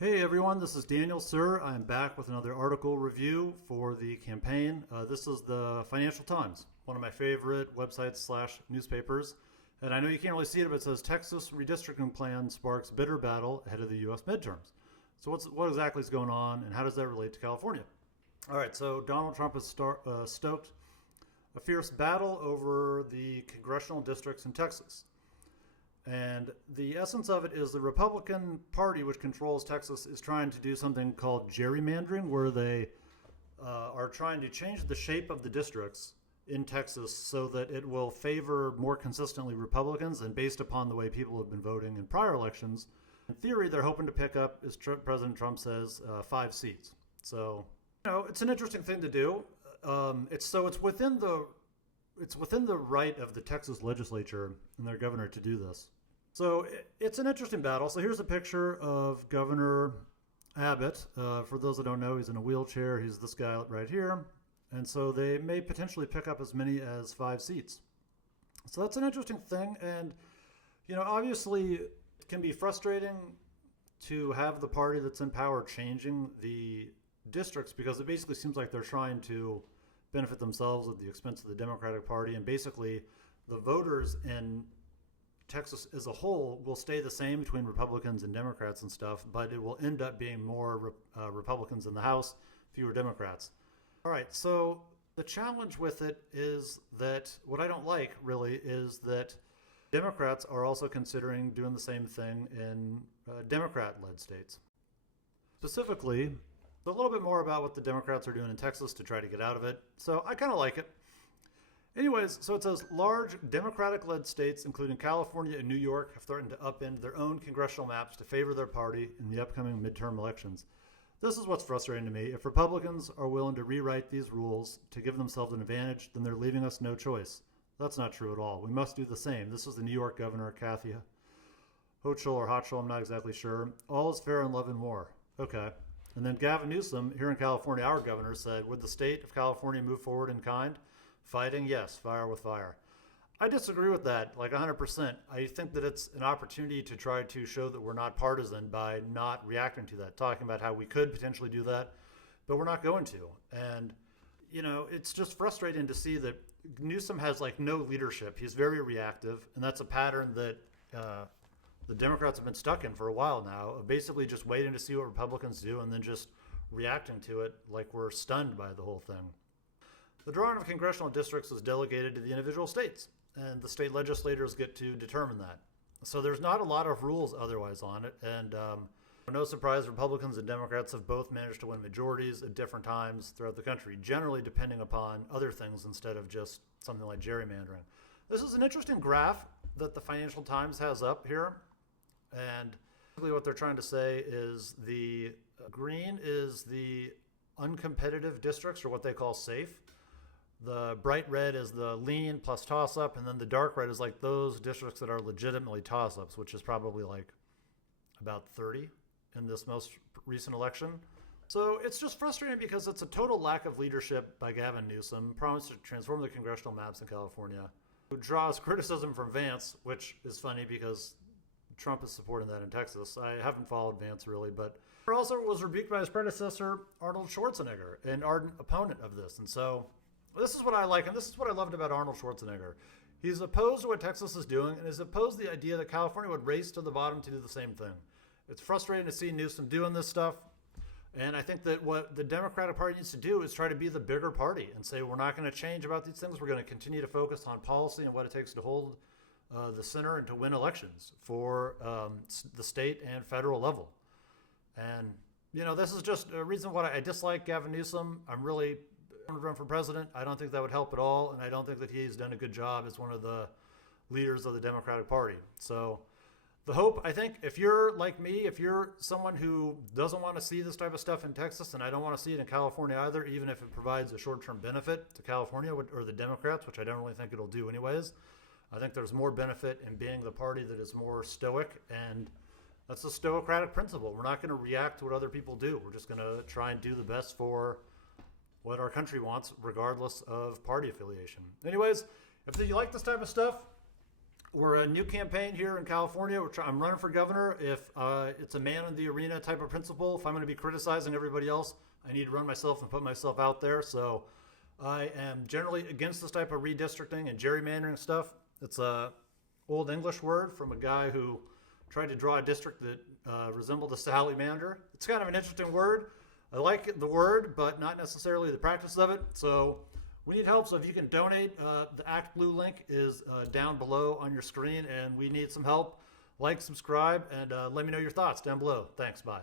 Hey everyone, this is Daniel Suhr. I'm back with another article review for the campaign. This is the Financial Times, one of my favorite websites slash newspapers. And I know you can't really see it, but it says Texas redistricting plan sparks bitter battle ahead of the U.S. midterms. So what exactly is going on, and how does that relate to California? All right, so Donald Trump has stoked a fierce battle over the congressional districts in Texas. And the essence of it is the Republican Party, which controls Texas, is trying to do something called gerrymandering, where they are trying to change the shape of the districts in Texas so that it will favor more consistently Republicans. And based upon the way people have been voting in prior elections, in theory, they're hoping to pick up, as President Trump says, 5 seats. So, it's an interesting thing to do. It's within the right of the Texas legislature and their governor to do this. So it's an interesting battle. So here's a picture of Governor Abbott. For those that don't know, he's in a wheelchair. He's this guy right here. And so they may potentially pick up as many as 5 seats. So that's an interesting thing. And, obviously it can be frustrating to have the party that's in power changing the districts, because it basically seems like they're trying to benefit themselves at the expense of the Democratic Party. And basically the voters in Texas as a whole will stay the same between Republicans and Democrats and stuff, but it will end up being more Republicans in the House, fewer Democrats. All right, so the challenge with it is that what I don't like really is that Democrats are also considering doing the same thing in Democrat-led states. Specifically, a little bit more about what the Democrats are doing in Texas to try to get out of it. So I kind of like it. Anyways, so it says large Democratic-led states, including California and New York, have threatened to upend their own congressional maps to favor their party in the upcoming midterm elections. This is what's frustrating to me. If Republicans are willing to rewrite these rules to give themselves an advantage, then they're leaving us no choice. That's not true at all. We must do the same. This is the New York governor, Kathy Hochul or Hochul, I'm not exactly sure. All is fair in love and war. Okay. And then Gavin Newsom, here in California, our governor, said, would the state of California move forward in kind? Fighting? Yes. Fire with fire. I disagree with that, like 100%. I think that it's an opportunity to try to show that we're not partisan by not reacting to that, talking about how we could potentially do that, but we're not going to. And, it's just frustrating to see that Newsom has no leadership. He's very reactive, and that's a pattern that the Democrats have been stuck in for a while now, of basically just waiting to see what Republicans do and then just reacting to it like we're stunned by the whole thing. The drawing of congressional districts is delegated to the individual states, and the state legislators get to determine that. So there's not a lot of rules otherwise on it, and no surprise, Republicans and Democrats have both managed to win majorities at different times throughout the country, generally depending upon other things instead of just something like gerrymandering. This is an interesting graph that the Financial Times has up here, and basically what they're trying to say is the green is the uncompetitive districts, or what they call safe. The bright red is the lean plus toss-up, and then the dark red is those districts that are legitimately toss-ups, which is probably about 30 in this most recent election. So it's just frustrating because it's a total lack of leadership by Gavin Newsom, promised to transform the congressional maps in California, who draws criticism from Vance, which is funny because Trump is supporting that in Texas. I haven't followed Vance really, but he also was rebuked by his predecessor, Arnold Schwarzenegger, an ardent opponent of this. And so this is what I like, and this is what I loved about Arnold Schwarzenegger. He's opposed to what Texas is doing, and is opposed to the idea that California would race to the bottom to do the same thing. It's frustrating to see Newsom doing this stuff, and I think that what the Democratic Party needs to do is try to be the bigger party and say, we're not going to change about these things. We're going to continue to focus on policy and what it takes to hold the center and to win elections for the state and federal level. And, this is just a reason why I dislike Gavin Newsom. I'm really to run for president. I don't think that would help at all, and I don't think that he's done a good job as one of the leaders of the Democratic Party. So the hope, I think, if you're like me, if you're someone who doesn't want to see this type of stuff in Texas, and I don't want to see it in California either, even if it provides a short-term benefit to California or the Democrats, which I don't really think it'll do anyways, I think there's more benefit in being the party that is more stoic, and that's the stoiocratic principle. We're not going to react to what other people do. We're just going to try and do the best for what our country wants, regardless of party affiliation. Anyways, if you like this type of stuff, we're a new campaign here in California. I'm running for governor. If it's a man in the arena type of principle, if I'm going to be criticizing everybody else, I need to run myself and put myself out there. So I am generally against this type of redistricting and gerrymandering stuff. It's a old English word from a guy who tried to draw a district that resembled a salamander. It's kind of an interesting word. I like the word, but not necessarily the practice of it. So we need help. So if you can donate, the Act Blue link is down below on your screen, and we need some help. Like, subscribe, and let me know your thoughts down below. Thanks. Bye.